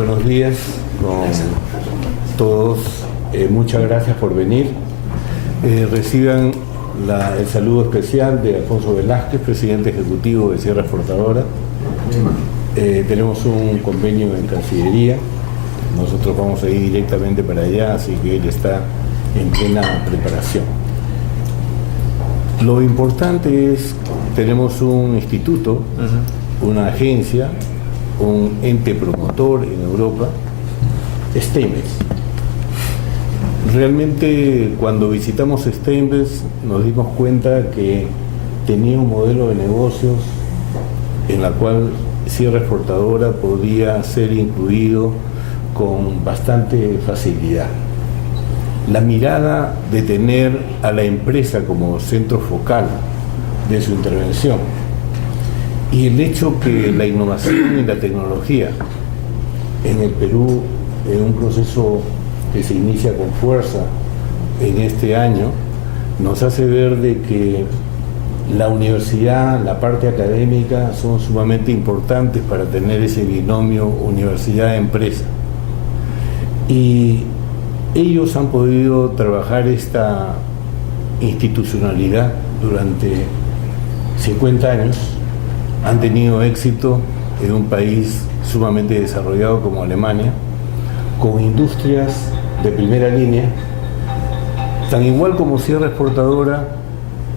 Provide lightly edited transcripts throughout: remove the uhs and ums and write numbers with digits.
Buenos días con todos. Muchas gracias por venir. Reciban el saludo especial de Alfonso Velázquez, presidente ejecutivo de Sierra Exportadora. Tenemos un convenio en Cancillería. Nosotros vamos a ir directamente para allá, así que él está en plena preparación. Lo importante es, tenemos un instituto, una agencia, un ente promotor en Europa, Steinbeis. Realmente cuando visitamos Steinbeis nos dimos cuenta que tenía un modelo de negocios en la cual Sierra Exportadora podía ser incluido con bastante facilidad. La mirada de tener a la empresa como centro focal de su intervención y el hecho que la innovación y la tecnología en el Perú, en un proceso que se inicia con fuerza en este año, nos hace ver de que la universidad, la parte académica son sumamente importantes para tener ese binomio universidad-empresa. Y ellos han podido trabajar esta institucionalidad durante 50 años, han tenido éxito en un país sumamente desarrollado como Alemania, con industrias de primera línea, tan igual como Sierra Exportadora.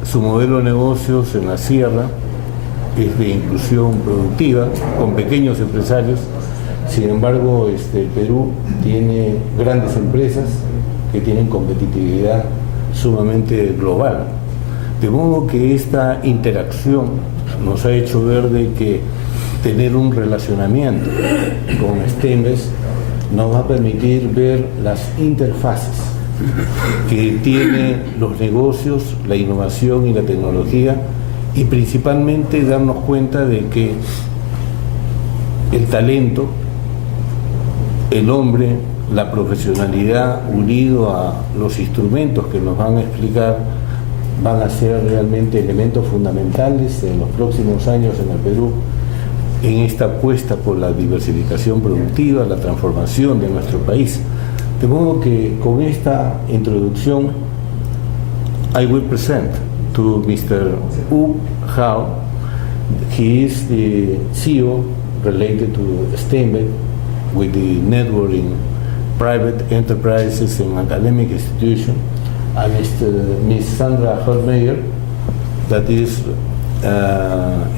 Su modelo de negocios en la sierra es de inclusión productiva con pequeños empresarios. Sin embargo, el Perú tiene grandes empresas que tienen competitividad sumamente global. De modo que esta interacción nos ha hecho ver de que tener un relacionamiento con Steinbeis nos va a permitir ver las interfaces que tiene los negocios, la innovación y la tecnología, y principalmente darnos cuenta de que el talento, el hombre, la profesionalidad unido a los instrumentos que nos van a explicar van a ser realmente elementos fundamentales en los próximos años en el Perú, en esta apuesta por la diversificación productiva, la transformación de nuestro país. De modo que con esta introducción, I will present to Mr. Uwe Haug. He is the CEO related to Steinbeis with the networking private enterprises and academic institutions, and Ms. Sandra Holmeyer, that is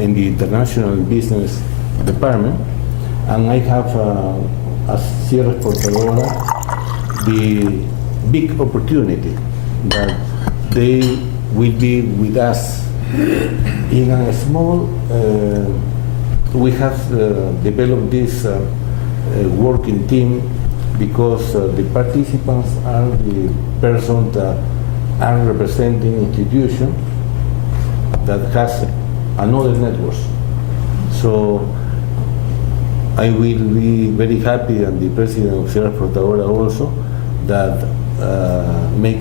in the International Business Department, and I have as Sierra Exportadora the big opportunity that they will be with us in a small, we have developed this working team because the participants are the persons that are representing institution that has another network. So I will be very happy, and the president of Sierra Exportadora also, that make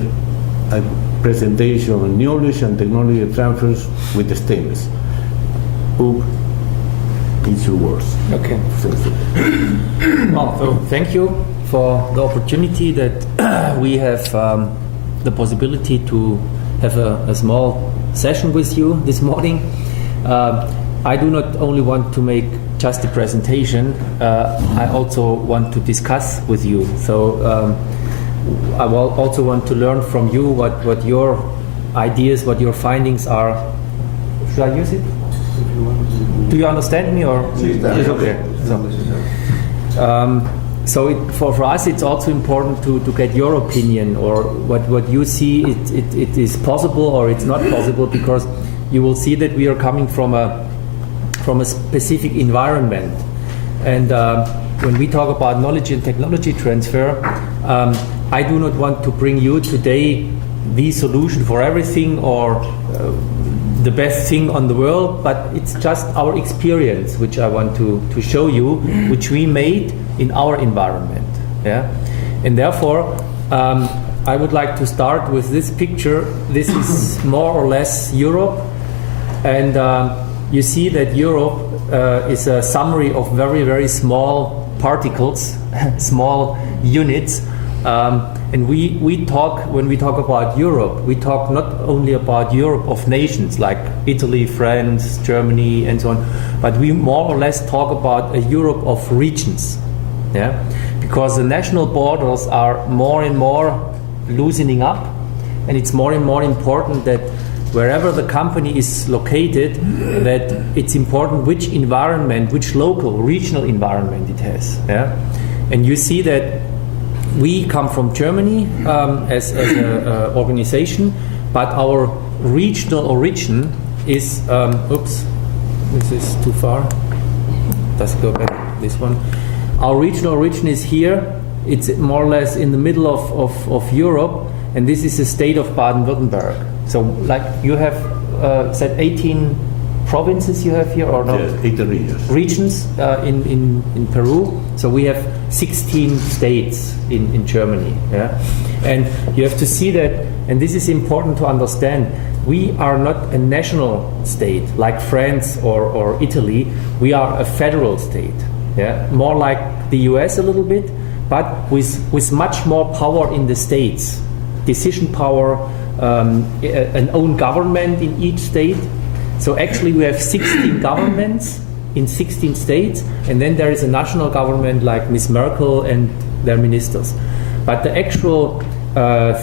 a presentation on knowledge and technology transfers with the Steinbeis. It's your words. Okay. Well, so thank you for the opportunity that we have the possibility to have a small session with you this morning. I do not only want to make just a presentation, I also want to discuss with you. So I will also want to learn from you what your ideas, what your findings are. Should I use it? Do you understand me, or it's okay? So for us, it's also important to get your opinion, or what you see it is possible or it's not possible, because you will see that we are coming from a specific environment, and when we talk about knowledge and technology transfer, I do not want to bring you today the solution for everything or the best thing on the world, but it's just our experience which I want to show you, which we made in our environment. Yeah, and therefore I would like to start with this picture. This is more or less Europe, and you see that Europe is a summary of very, very small particles, small units. And we talk, when we talk about Europe, we talk not only about Europe of nations like Italy, France, Germany, and so on, but we more or less talk about a Europe of regions. Yeah? Because the national borders are more and more loosening up, and it's more and more important that wherever the company is located, that it's important which environment, which local, regional environment it has. Yeah? And you see that we come from Germany as an organization, but our regional origin is, oops, this is too far. Let's go back this one. Our regional origin is here. It's more or less in the middle of Europe, and this is the state of Baden-Württemberg. So, like you have said, 18 provinces you have here, or not? Yes, 18 regions. Regions in Peru. So we have 16 states in Germany. Yeah? And you have to see that, and this is important to understand, we are not a national state like France or Italy. We are a federal state. Yeah? More like the US a little bit, but with much more power in the states. Decision power, an own government in each state. So actually we have 16 governments in 16 states, and then there is a national government like Ms. Merkel and their ministers. But the actual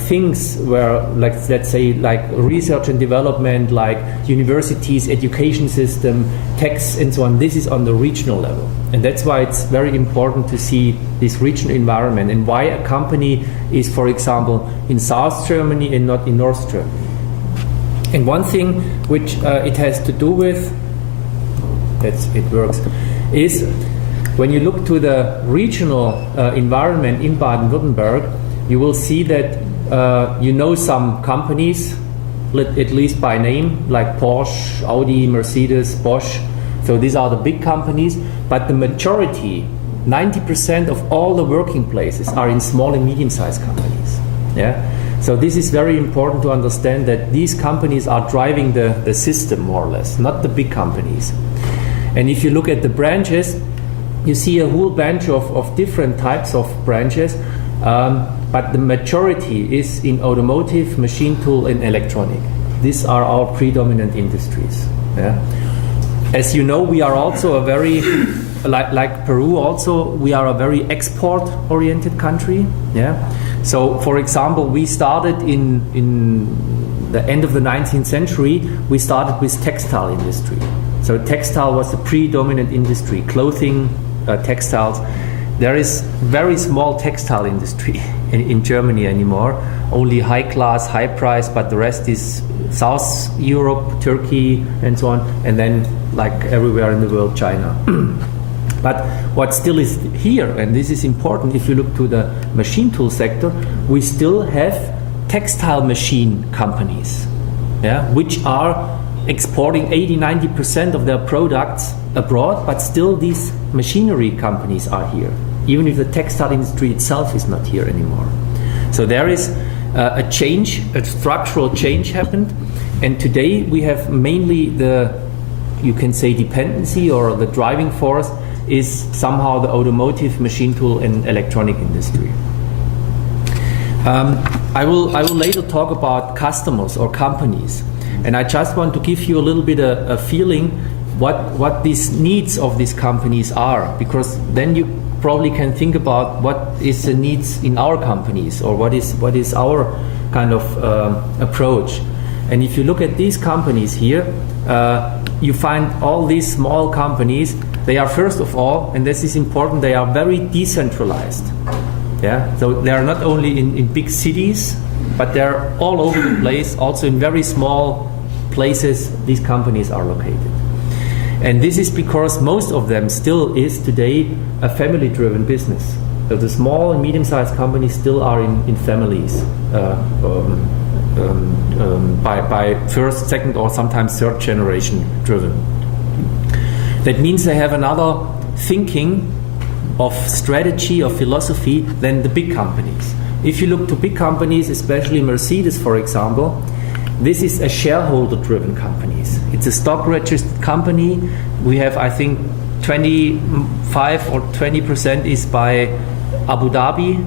things where, like, let's say, like research and development, like universities, education system, tax, and so on, this is on the regional level. And that's why it's very important to see this regional environment and why a company is, for example, in South Germany and not in North Germany. And one thing which it has to do with, it works, is when you look to the regional environment in Baden-Württemberg, you will see that you know some companies, at least by name, like Porsche, Audi, Mercedes, Bosch. So these are the big companies, but the majority, 90% of all the working places are in small and medium-sized companies. Yeah. So this is very important to understand that these companies are driving the system more or less, not the big companies. And if you look at the branches, you see a whole bunch of different types of branches, but the majority is in automotive, machine tool, and electronic. These are our predominant industries. Yeah? As you know, we are also a very, like Peru also, we are a very export-oriented country. Yeah. So, for example, we started in the end of the 19th century, we started with textile industry. So textile was the predominant industry, clothing, textiles. There is very small textile industry in Germany anymore, only high class, high price, but the rest is South Europe, Turkey, and so on, and then like everywhere in the world, China. But what still is here, and this is important, if you look to the machine tool sector, we still have textile machine companies, yeah, which are exporting 80-90% of their products abroad, but still these machinery companies are here, even if the textile industry itself is not here anymore. So there is a change, a structural change happened, and today we have mainly the, you can say, dependency, or the driving force is somehow the automotive, machine tool, and electronic industry. I will later talk about customers or companies, and I just want to give you a little bit a feeling what these needs of these companies are, because then you probably can think about what is the needs in our companies, or what is our kind of approach. And if you look at these companies here, you find all these small companies. They are, first of all, and this is important, they are very decentralized. Yeah, so they are not only in big cities, but they're all over the place. Also in very small places, these companies are located. And this is because most of them still is today a family-driven business. So the small and medium-sized companies still are in families, by first, second, or sometimes third generation driven. That means they have another thinking of strategy, of philosophy than the big companies. If you look to big companies, especially Mercedes, for example, this is a shareholder-driven companies. It's a stock-registered company. We have, I think, 25 or 20% is by Abu Dhabi,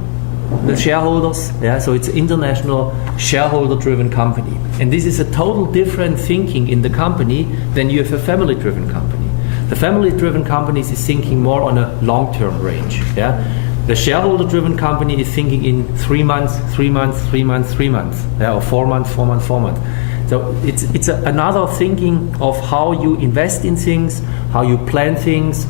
the shareholders. Yeah, so it's an international shareholder-driven company, and this is a total different thinking in the company than you have a family-driven company. The family-driven company is thinking more on a long-term range. Yeah, the shareholder-driven company is thinking in 3 months, 3 months, 3 months, 3 months, yeah, or 4 months, 4 months, 4 months. So it's another thinking of how you invest in things, how you plan things,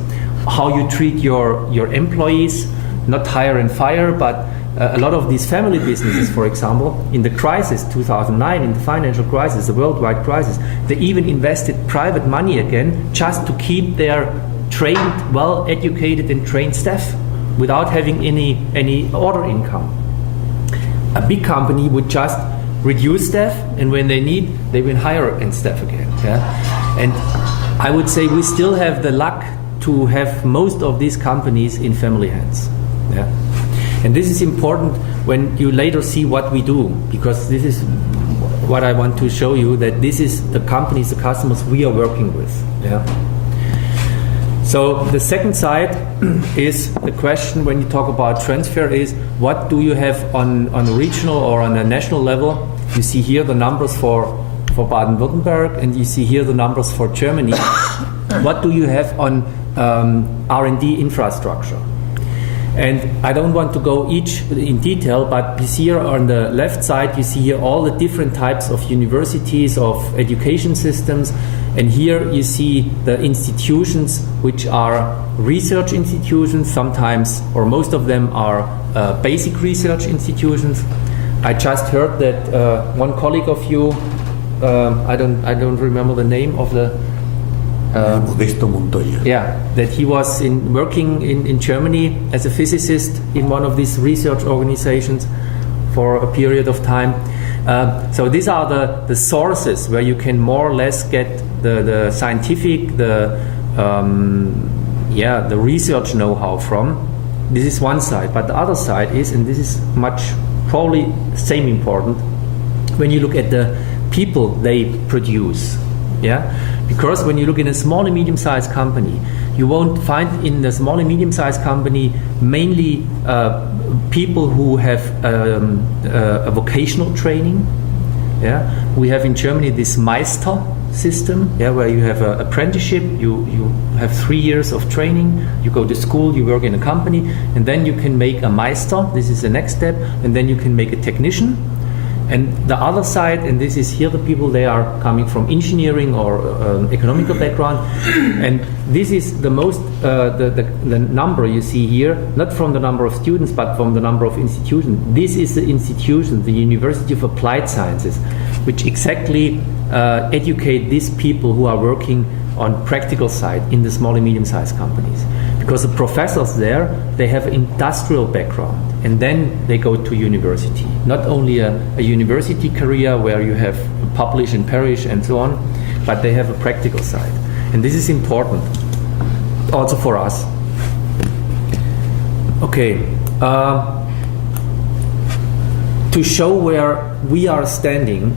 how you treat your employees, not hire and fire, but a lot of these family businesses, for example, in the crisis, 2009, in the financial crisis, the worldwide crisis, they even invested private money again just to keep their trained, well-educated and trained staff without having any order income. A big company would just reduce staff, and when they need, they will hire and staff again. Yeah? And I would say we still have the luck to have most of these companies in family hands. Yeah? And this is important when you later see what we do, because this is what I want to show you, that this is the companies, the customers we are working with. Yeah? So the second side is the question when you talk about transfer is, what do you have on a regional or on a national level? You see here the numbers for Baden-Württemberg, and you see here the numbers for Germany. What do you have on R&D infrastructure? And I don't want to go each in detail, but you see here on the left side, you see here all the different types of universities, of education systems, and here you see the institutions which are research institutions, sometimes or most of them are basic research institutions. I just heard that one colleague of you, I don't remember the name of the Modesto Montoya. Yeah, that he was working in Germany as a physicist in one of these research organizations for a period of time. So these are the sources where you can more or less get the scientific, the research know-how from. This is one side, but the other side is, and this is probably same important, when you look at the people they produce. Yeah, because when you look in a small and medium-sized company, you won't find in the small and medium-sized company mainly people who have a vocational training. Yeah, we have in Germany this Meister system, yeah, where you have an apprenticeship, you have 3 years of training, you go to school, you work in a company, and then you can make a Meister. This is the next step, and then you can make a technician. And the other side, and this is here the people, they are coming from engineering or economical background, and this is the most, the number you see here, not from the number of students, but from the number of institutions. This is the institution, the University of Applied Sciences, which exactly educate these people who are working on practical side in the small and medium-sized companies. Because the professors there, they have industrial background, and then they go to university. Not only a university career where you have publish and perish and so on, but they have a practical side. And this is important also for us. Okay, to show where we are standing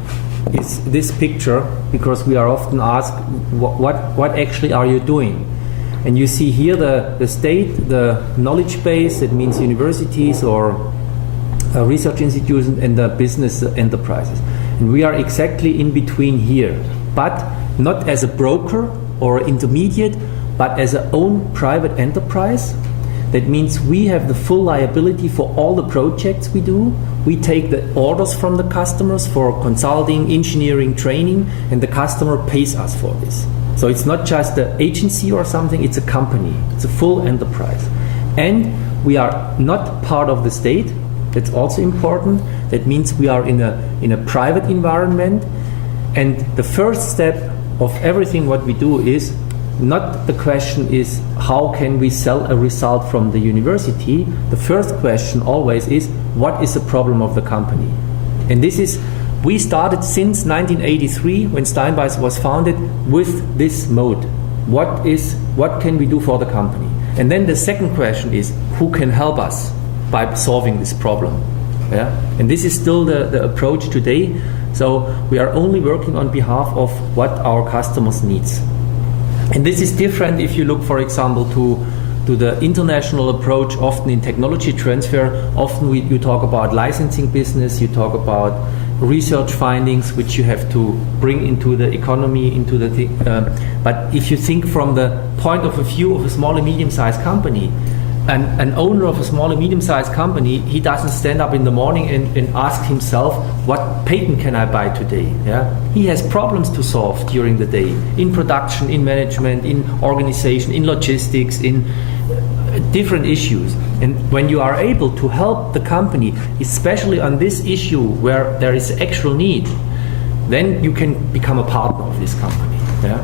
is this picture, because we are often asked, what actually are you doing? And you see here the state, the knowledge base, that means universities or research institutions, and the business enterprises. And we are exactly in between here, but not as a broker or intermediate, but as an own private enterprise. That means we have the full liability for all the projects we do. We take the orders from the customers for consulting, engineering, training, and the customer pays us for this. So it's not just an agency or something, it's a company. It's a full enterprise. And we are not part of the state. That's also important. That means we are in a private environment. And the first step of everything what we do is, not the question is how can we sell a result from the university. The first question always is, what is the problem of the company? And this is, we started since 1983 when Steinbeis was founded with this mode. What can we do for the company? And then the second question is, who can help us by solving this problem? Yeah? And this is still the approach today. So we are only working on behalf of what our customers needs. And this is different if you look, for example, to the international approach. Often in technology transfer, often you talk about licensing business, you talk about research findings which you have to bring into the economy, into the but if you think from the point of view of a small and medium-sized company, an owner of a small and medium-sized company, he doesn't stand up in the morning and ask himself, what patent can I buy today? Yeah? He has problems to solve during the day, in production, in management, in organization, in logistics, in different issues. And when you are able to help the company, especially on this issue where there is actual need, then you can become a partner of this company. Yeah?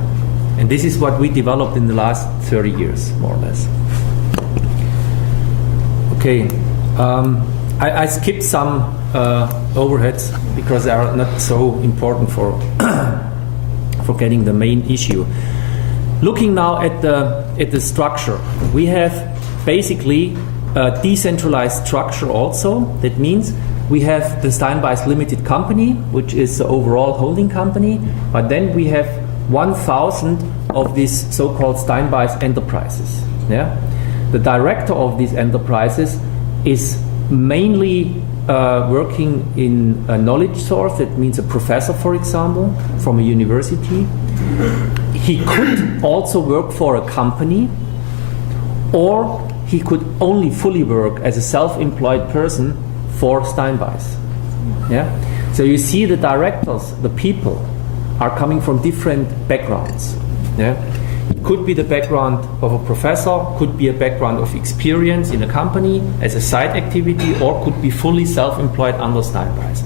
And this is what we developed in the last 30 years, more or less. Okay, I skipped some overheads because they are not so important for for getting the main issue. Looking now at the structure, we have basically a decentralized structure also. That means we have the Steinbeis Limited Company, which is the overall holding company, but then we have 1,000 of these so-called Steinbeis enterprises. Yeah? The director of these enterprises is mainly working in a knowledge source. That means a professor, for example, from a university. He could also work for a company, or he could only fully work as a self-employed person for Steinbeis. Yeah? So you see the directors, the people, are coming from different backgrounds. Yeah? It could be the background of a professor, could be a background of experience in a company as a side activity, or could be fully self-employed under Steinbeis.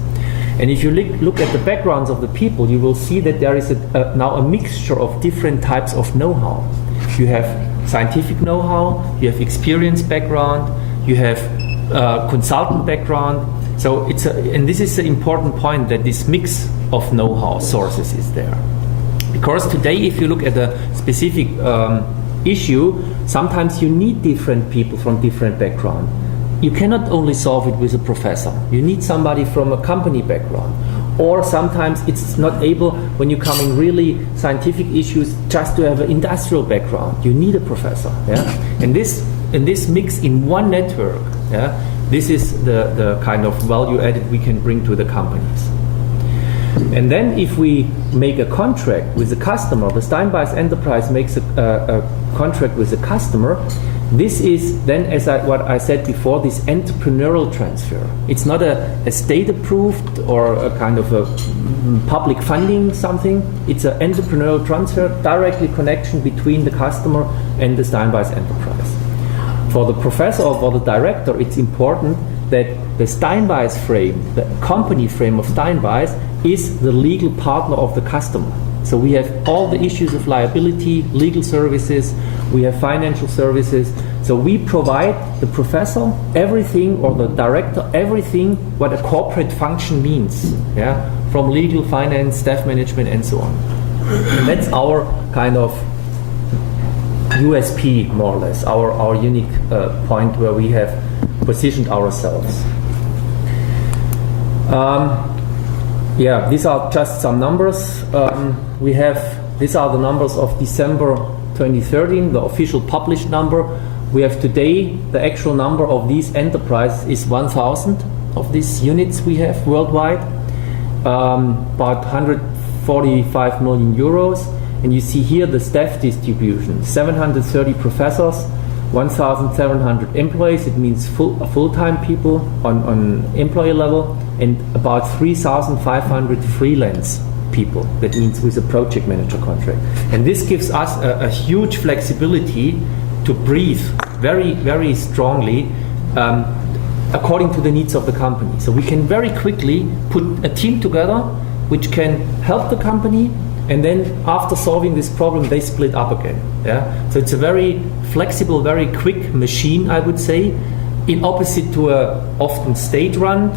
And if you look at the backgrounds of the people, you will see that there is now a mixture of different types of know-how. You have scientific know-how, you have experience background, you have consultant background. So and this is the important point, that this mix of know-how sources is there. Because today, if you look at a specific issue, sometimes you need different people from different backgrounds. You cannot only solve it with a professor. You need somebody from a company background. Or sometimes it's not able, when you come in really scientific issues, just to have an industrial background. You need a professor. Yeah? And this mix in one network, yeah, this is the kind of value added we can bring to the companies. And then if we make a contract with the customer, the Steinbeis enterprise makes a contract with the customer, this is then, what I said before, this entrepreneurial transfer. It's not a state-approved or a kind of a public funding something. It's an entrepreneurial transfer, directly connection between the customer and the Steinbeis enterprise. For the professor or for the director, it's important that the Steinbeis frame, the company frame of Steinbeis, is the legal partner of the customer. So we have all the issues of liability, legal services, we have financial services. So we provide the professor everything, or the director everything what a corporate function means, yeah, from legal, finance, staff management, and so on. And that's our kind of USP, more or less, our unique point where we have positioned ourselves. Yeah, these are just some numbers. These are the numbers of December 2013, the official published number. We have today, the actual number of these enterprises is 1,000 of these units we have worldwide, about 145 million euros. And you see here the staff distribution, 730 professors, 1,700 employees, it means full-time people on employee level, and about 3,500 freelance people, that means with a project manager contract. And this gives us a huge flexibility to breathe very, very strongly according to the needs of the company. So we can very quickly put a team together which can help the company, and then after solving this problem they split up again. Yeah? So it's a very flexible, very quick machine, I would say, in opposite to a often state-run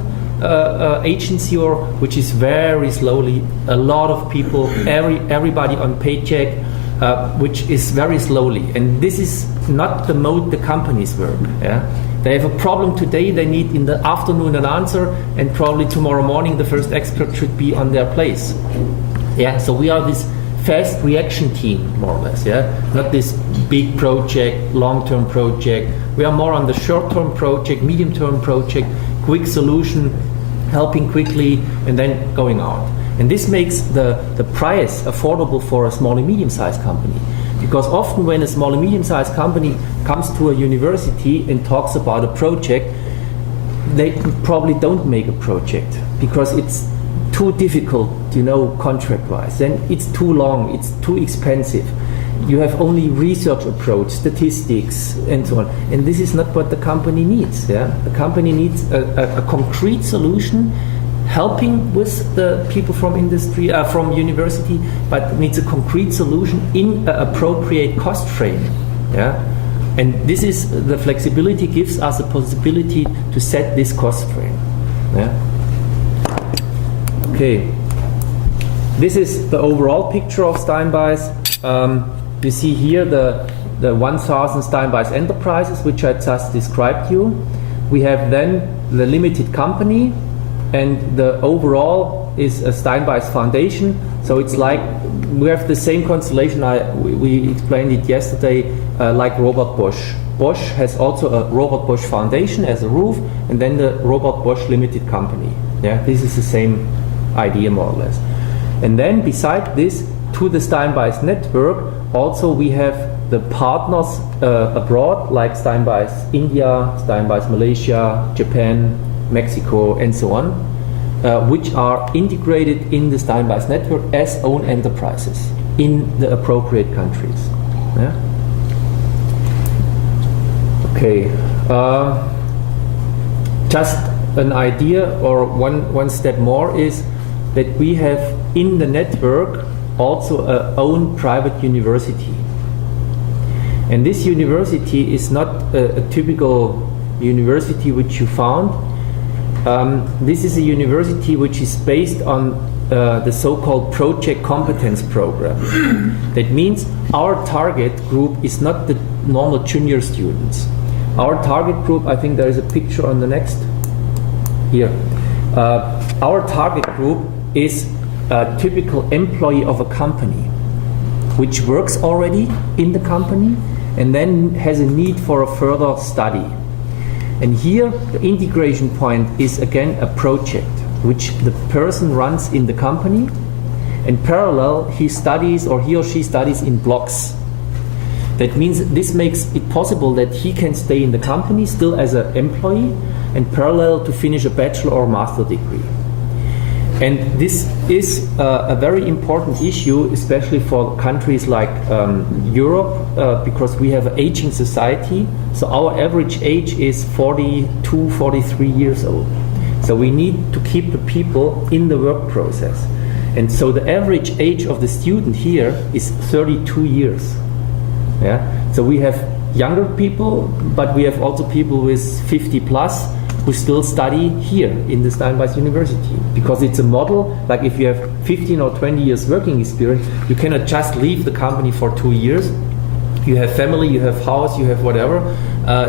agency, or which is very slowly, a lot of people, everybody on paycheck, which is very slowly. And this is not the mode the companies work. Yeah? They have a problem today, they need in the afternoon an answer, and probably tomorrow morning the first expert should be on their place. Yeah, so we are this fast reaction team, more or less, yeah? Not this big project, long-term project. We are more on the short-term project, medium-term project, quick solution, helping quickly, and then going out. And this makes the price affordable for a small and medium-sized company. Because often when a small and medium-sized company comes to a university and talks about a project, they probably don't make a project because it's too difficult, contract-wise. Then it's too long, it's too expensive. You have only research approach, statistics, and so on. And this is not what the company needs. Yeah? The company needs a concrete solution, helping with the people from industry, from university, but needs a concrete solution in an appropriate cost frame. Yeah? And this is the flexibility gives us a possibility to set this cost frame. Yeah? Okay. This is the overall picture of Steinbeis. You see here the 1,000 Steinbeis enterprises, which I just described to you. We have then the limited company, and the overall is a Steinbeis foundation. So it's like we have the same constellation. We explained it yesterday, like Robert Bosch. Bosch has also a Robert Bosch Foundation as a roof, and then the Robert Bosch Limited Company. Yeah, this is the same idea more or less. And then beside this, to the Steinbeis network, also we have the partners abroad, like Steinbeis India, Steinbeis Malaysia, Japan, Mexico, and so on, which are integrated in the Steinbeis network as own enterprises in the appropriate countries. Yeah? Okay. Just an idea, or one step more, is that we have in the network also our own private university. And this university is not a typical university which you found. This is a university which is based on the so-called project competence program. That means our target group is not the normal junior students. Our target group, I think there is a picture on the next here. Our target group is a typical employee of a company which works already in the company and then has a need for a further study. And here the integration point is again a project which the person runs in the company, and parallel he studies, or he or she studies in blocks. That means this makes it possible that he can stay in the company still as an employee and parallel to finish a bachelor or master degree. And this is a very important issue, especially for countries like Europe, because we have an aging society. So our average age is 42, 43 years old. So we need to keep the people in the work process. And so the average age of the student here is 32 years. Yeah? So we have younger people, but we have also people with 50 plus who still study here in the Steinbeis University, because it's a model. Like if you have 15 or 20 years working experience, you cannot just leave the company for 2 years. You have family, you have house, you have whatever,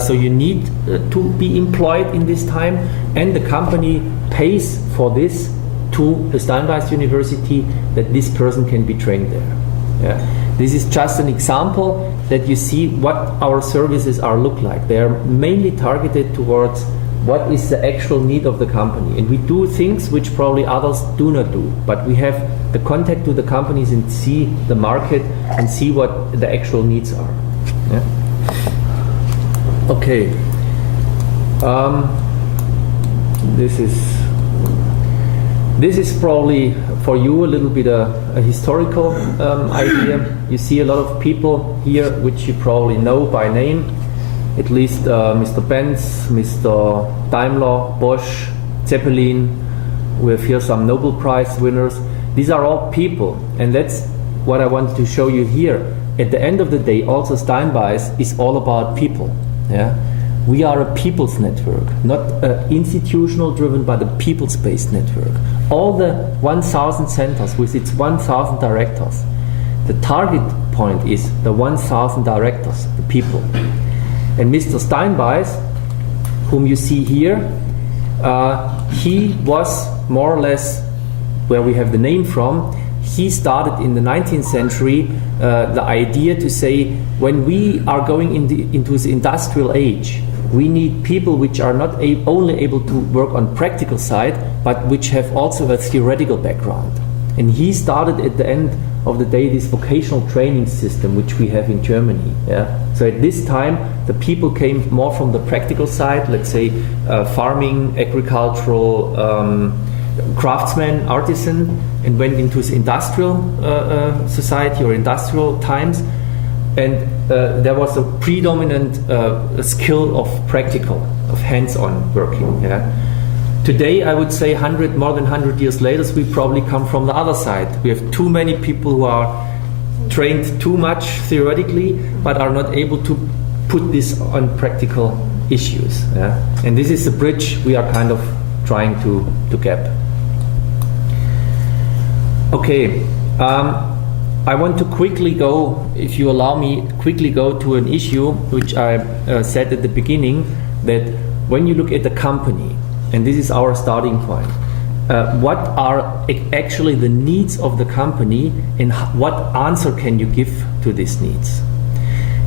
so you need to be employed in this time, and the company pays for this to the Steinbeis University, that this person can be trained there. Yeah. This is just an example that you see what our services are look like. They are mainly targeted towards what is the actual need of the company, and we do things which probably others do not do, but we have the contact to the companies and see the market and see what the actual needs are. Yeah? Okay. This is probably for you a little bit a historical idea. You see a lot of people here which you probably know by name. At least Mr. Benz, Mr. Daimler, Bosch, Zeppelin. We have here some Nobel Prize winners. These are all people, and that's what I wanted to show you here. At the end of the day, also Steinbeis is all about people. Yeah, we are a people's network, not institutional driven, but a people's-based network. All the 1,000 centers with its 1,000 directors. The target point is the 1,000 directors, the people. And Mr. Steinbeis, whom you see here, he was more or less where we have the name from. he started in the 19th century the idea to say, when we are going into the industrial age, we need people which are not only able to work on practical side, but which have also a theoretical background. And he started at the end of the day this vocational training system which we have in Germany. Yeah? So at this time the people came more from the practical side, let's say farming, agricultural, craftsman, artisan, and went into the industrial society or industrial times. And there was a predominant skill of practical, of hands-on working. Yeah? Today, I would say more than 100 years later, we probably come from the other side. We have too many people who are trained too much theoretically, but are not able to put this on practical issues. Yeah? And this is the bridge we are kind of trying to gap. Okay. I want to quickly go, if you allow me, quickly go to an issue which I said at the beginning, that when you look at the company, and this is our starting point, what are actually the needs of the company and what answer can you give to these needs?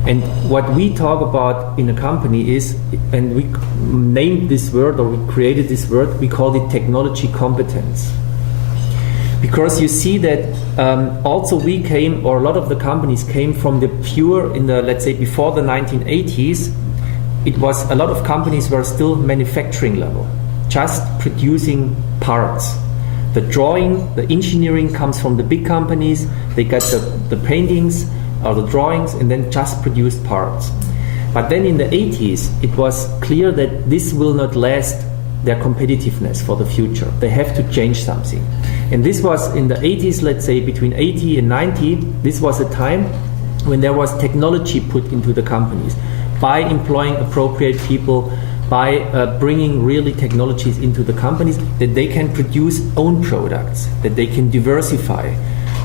And what we talk about in a company is, and we named this word, or we created this word, we call it technology competence. Because you see that also we came, or a lot of the companies came from the pure, in the, let's say, before the 1980s, it was, a lot of companies were still manufacturing level, just producing parts. The drawing, the engineering comes from the big companies, they got the paintings or the drawings and then just produced parts. But then in the 80s, it was clear that this will not last their competitiveness for the future. They have to change something. And this was in the 80s, let's say between 80 and 90, this was a time when there was technology put into the companies by employing appropriate people, by bringing really technologies into the companies, that they can produce own products, that they can diversify,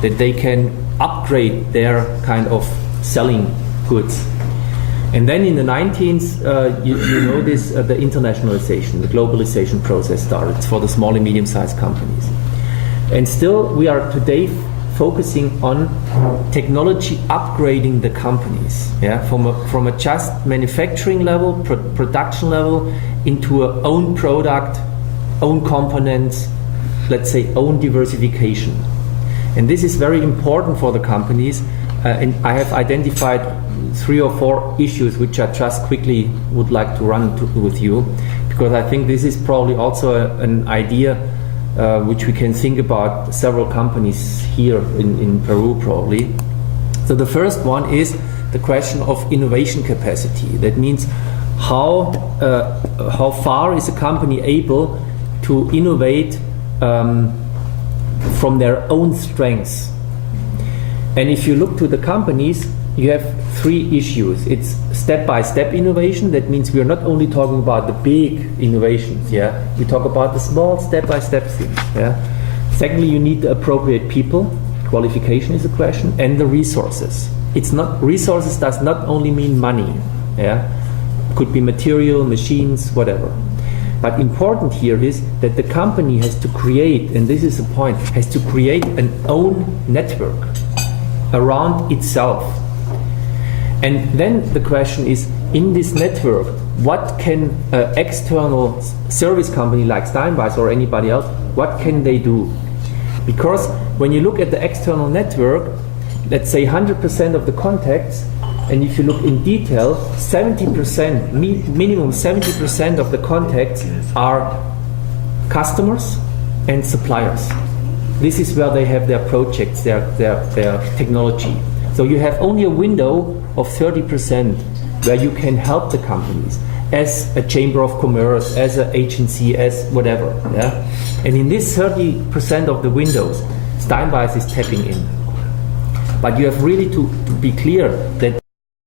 that they can upgrade their kind of selling goods. And then in the 19th, you know this, the internationalization, the globalization process started for the small and medium-sized companies. And still we are today focusing on technology upgrading the companies, yeah, from a just manufacturing level, production level, into a own product, own components, let's say own diversification. And this is very important for the companies, and I have identified 3 or 4 issues which I just quickly would like to run with you, because I think this is probably also an idea which we can think about several companies here in Peru probably. So the first one is the question of innovation capacity. That means how far is a company able to innovate from their own strengths. And if you look to the companies, you have 3 issues. It's step-by-step innovation. That means we are not only talking about the big innovations, yeah. We talk about the small step-by-step things, yeah. Secondly, you need the appropriate people. Qualification is a question, and the resources. It's not, resources does not only mean money, yeah. Could be material, machines, whatever. But important here is that the company has to create, and this is the point, has to create an own network around itself. And then the question is, in this network, what can an external service company like Steinbeis or anybody else, what can they do? Because when you look at the external network, let's say 100% of the contacts, and if you look in detail, 70%, minimum 70% of the contacts are customers and suppliers. This is where they have their projects, their technology. So you have only a window of 30% where you can help the companies as a chamber of commerce, as an agency, as whatever. Yeah? And in this 30% of the windows, Steinbeis is tapping in. But you have really to be clear that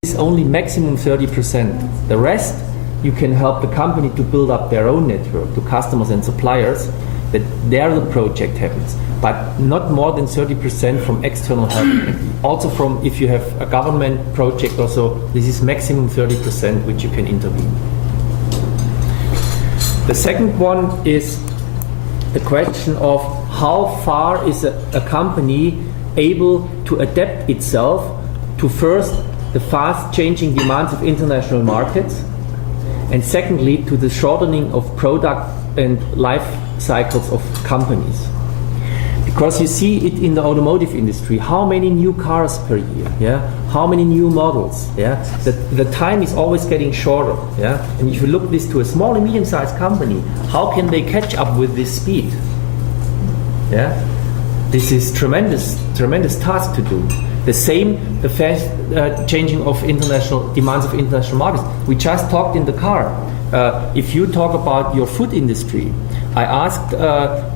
it's only maximum 30%. The rest, you can help the company to build up their own network to customers and suppliers, that there the project happens. But not more than 30% from external help. Also from, if you have a government project or so, this is maximum 30% which you can intervene. The second one is the question of how far is a company able to adapt itself to first the fast changing demands of international markets, and secondly to the shortening of product and life cycles of companies. Because you see it in the automotive industry, how many new cars per year, yeah? How many new models, yeah? The time is always getting shorter, yeah? And if you look this to a small and medium-sized company, how can they catch up with this speed? Yeah? This is tremendous task to do. The same, the fast changing of international demands of international markets. We just talked in the car. If you talk about your food industry, I asked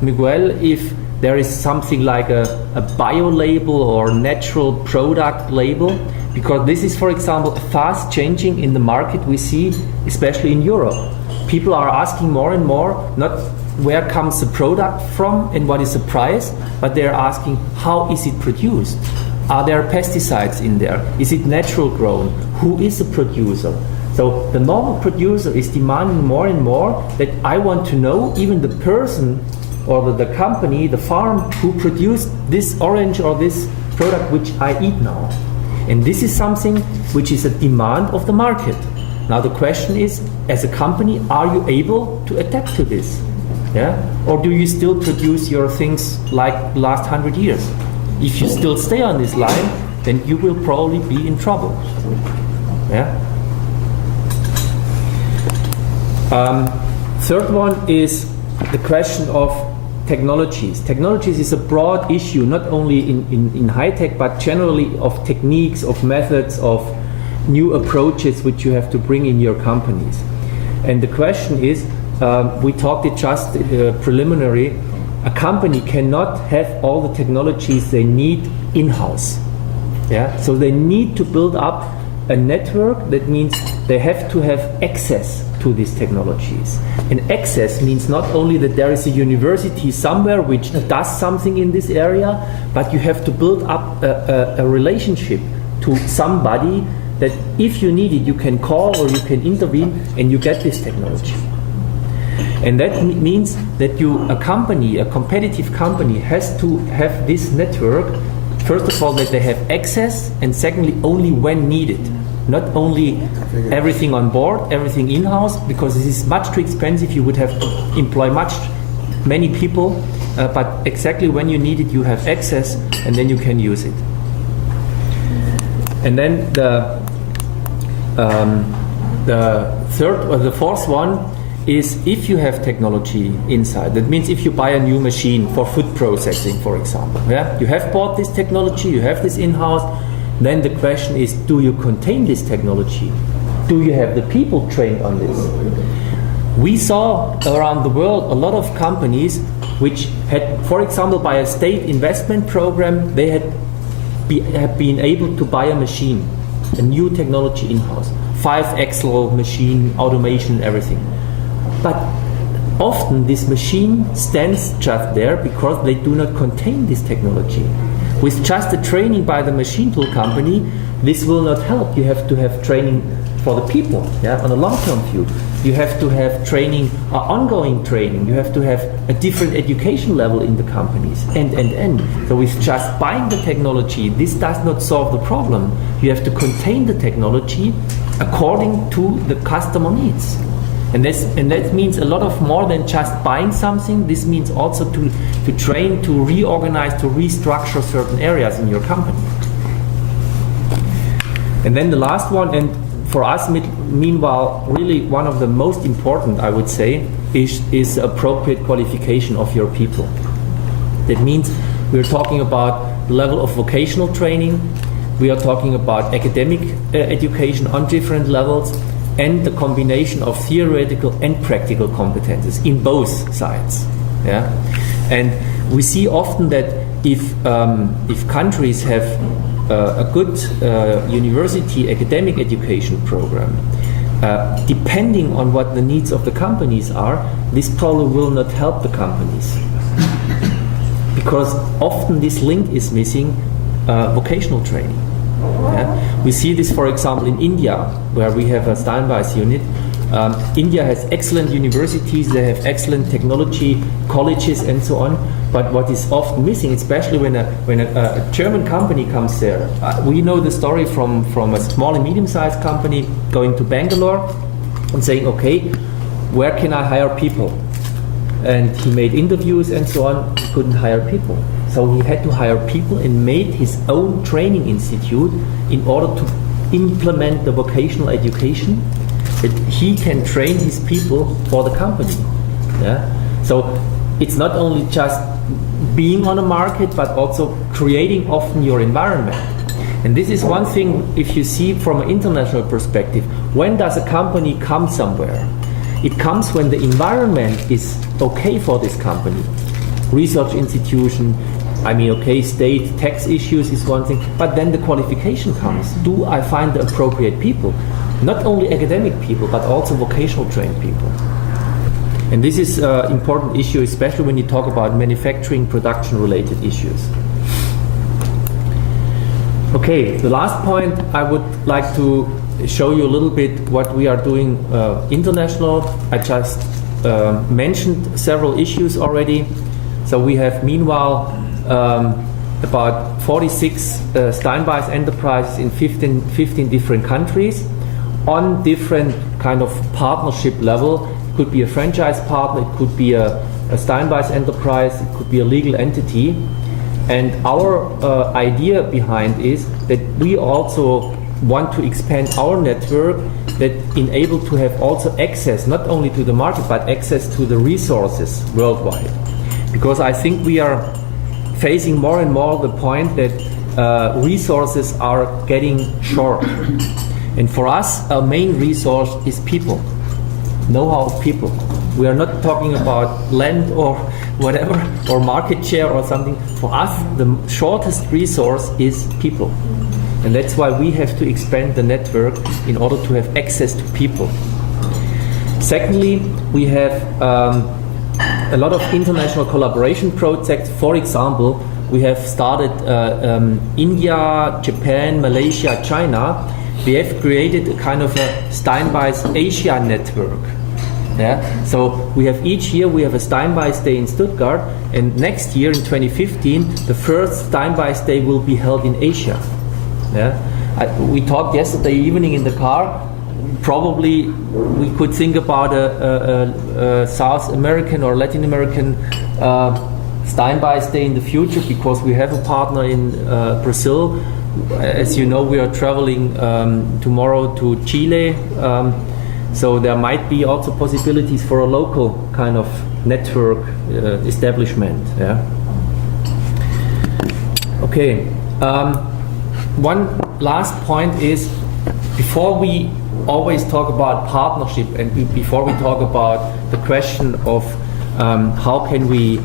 Miguel if there is something like a bio label or natural product label, because this is, for example, fast changing in the market we see, especially in Europe. People are asking more and more, not where comes the product from and what is the price, but they're asking how is it produced? Are there pesticides in there? Is it natural grown? Who is the producer? So the normal producer is demanding more and more that I want to know even the person or the company, the farm who produced this orange or this product which I eat now. And this is something which is a demand of the market. Now the question is, as a company, are you able to adapt to this? Yeah? Or do you still produce your things like last 100 years? If you still stay on this line, then you will probably be in trouble. Yeah? Third one is the question of technologies. Technologies is a broad issue, not only in high tech, but generally of techniques, of methods, of new approaches which you have to bring in your companies. And the question is, we talked it just preliminary, a company cannot have all the technologies they need in-house. Yeah? So they need to build up a network. That means they have to have access to these technologies. And access means not only that there is a university somewhere which does something in this area, but you have to build up a relationship to somebody that if you need it, you can call or you can intervene and you get this technology. And that means that a company, a competitive company, has to have this network, first of all, that they have access, and secondly, only when needed. Not only everything on board, everything in-house, because this is much too expensive. You would have to employ many people, but exactly when you need it, you have access, and then you can use it. And then the third or the fourth one is if you have technology inside. That means if you buy a new machine for food processing, for example, yeah, you have bought this technology, you have this in-house. Then the question is, do you contain this technology? Do you have the people trained on this? We saw around the world a lot of companies which had, for example, by a state investment program, they have been able to buy a machine, a new technology in-house, 5-axle machine, automation, everything. But often this machine stands just there because they do not contain this technology. With just the training by the machine tool company, this will not help. You have to have training for the people, yeah, on a long-term view. You have to have training, ongoing training. You have to have a different education level in the companies, and. So with just buying the technology, this does not solve the problem. You have to contain the technology according to the customer needs. And that means a lot of more than just buying something. This means also to train, to reorganize, to restructure certain areas in your company. And then the last one, and for us, meanwhile, really one of the most important, I would say, is appropriate qualification of your people. That means we're talking about the level of vocational training, we are talking about academic education on different levels, and the combination of theoretical and practical competences in both sides. Yeah? And we see often that if countries have a good university academic education program, depending on what the needs of the companies are, this probably will not help the companies. Because often this link is missing vocational training. Yeah? We see this, for example, in India, where we have a Steinbeis unit. India has excellent universities, they have excellent technology colleges and so on, But what is often missing, especially when a German company comes there, we know the story from a small and medium-sized company going to Bangalore and saying, okay, where can I hire people? And he made interviews and so on, he couldn't hire people. So he had to hire people and made his own training institute in order to implement the vocational education that he can train his people for the company. Yeah? So it's not only just being on a market, but also creating often your environment. And this is one thing, if you see from an international perspective, when does a company come somewhere? It comes when the environment is okay for this company. Research institution, state tax issues is one thing, but then the qualification comes. Do I find the appropriate people? Not only academic people, but also vocational trained people. And this is an important issue, especially when you talk about manufacturing, production related issues. Okay, the last point I would like to show you a little bit what we are doing international. I just mentioned several issues already. So we have meanwhile about 46 Steinbeis enterprises in 15 different countries on different kind of partnership level. It could be a franchise partner, it could be a Steinbeis enterprise, it could be a legal entity. And our idea behind is that we also want to expand our network that enable to have also access not only to the market but access to the resources worldwide. Because I think we are facing more and more the point that resources are getting short. And for us, our main resource is people, know-how of people. We are not talking about land or whatever, or market share or something. For us, the shortest resource is people. And that's why we have to expand the network in order to have access to people. Secondly, we have a lot of international collaboration projects. For example, we have started India, Japan, Malaysia, China. We have created a kind of a Steinbeis Asia network. Yeah? So we have each year we have a Steinbeis Day in Stuttgart, and next year in 2015 the first Steinbeis Day will be held in Asia. Yeah? We talked yesterday evening in the car. Probably we could think about a South American or Latin American Steinbeis Day in the future, because we have a partner in Brazil. As you know, we are traveling tomorrow to Chile, so there might be also possibilities for a local kind of network establishment. Yeah. Okay. One last point is, before we always talk about partnership and before we talk about the question of how can we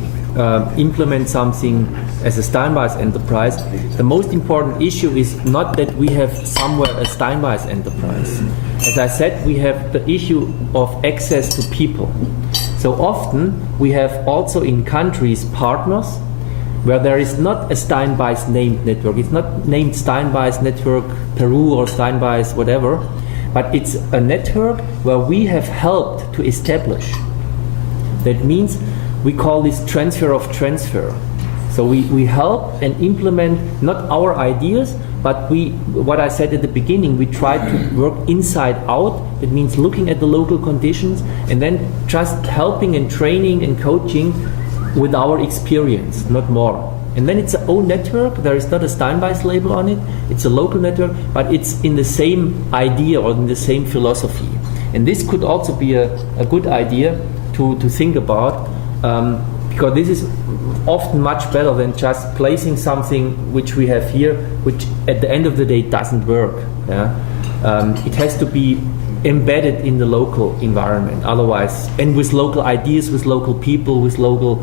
implement something as a Steinbeis enterprise, the most important issue is not that we have somewhere a Steinbeis enterprise. As I said, we have the issue of access to people. So often we have also in countries partners where there is not a Steinbeis named network. It's not named Steinbeis Network Peru or Steinbeis whatever, but it's a network where we have helped to establish. That means we call this transfer of transfer. So we help and implement not our ideas, but what I said at the beginning, we try to work inside out. It means looking at the local conditions and then just helping and training and coaching with our experience, not more. And then it's an own network. There is not a Steinbeis label on it. It's a local network, but it's in the same idea or in the same philosophy. And this could also be a good idea to think about, because this is often much better than just placing something which we have here, which at the end of the day doesn't work. Yeah? It has to be embedded in the local environment, otherwise, and with local ideas, with local people, with local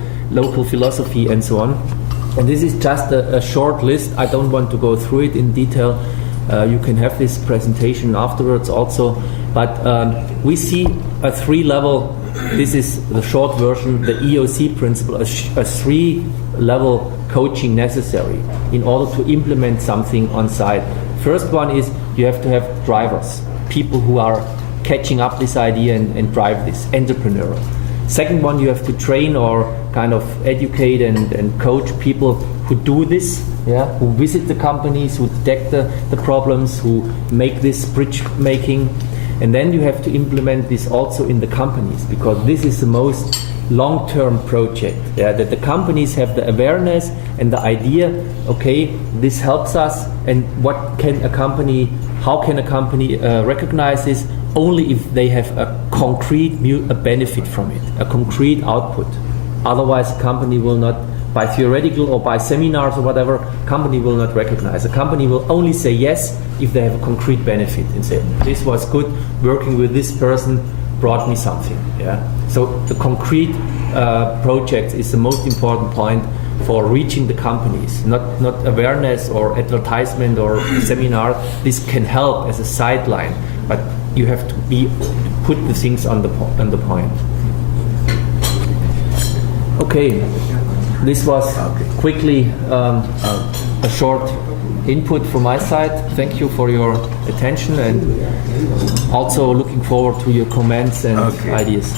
philosophy and so on. And this is just a short list. I don't want to go through it in detail. You can have this presentation afterwards also. But we see a three-level, this is the short version, the EOC principle, a three-level coaching necessary in order to implement something on site. First one is you have to have drivers, people who are catching up this idea and drive this, entrepreneurial. Second one, you have to train or kind of educate and coach people who do this, who visit the companies, who detect the problems, who make this bridge making. And then you have to implement this also in the companies, because this is the most long-term project, that the companies have the awareness and the idea, okay, this helps us, and how can a company recognize this? Only if they have a concrete a benefit from it, a concrete output. Otherwise, a company will not, by theoretical or by seminars or whatever, company will not recognize. A company will only say yes if they have a concrete benefit and say, this was good, working with this person brought me something. So the concrete project is the most important point for reaching the companies, not awareness or advertisement or seminar. This can help as a sideline, but you have to put the things on the point. Okay, this was quickly a short input from my side. Thank you for your attention, and also looking forward to your comments and ideas.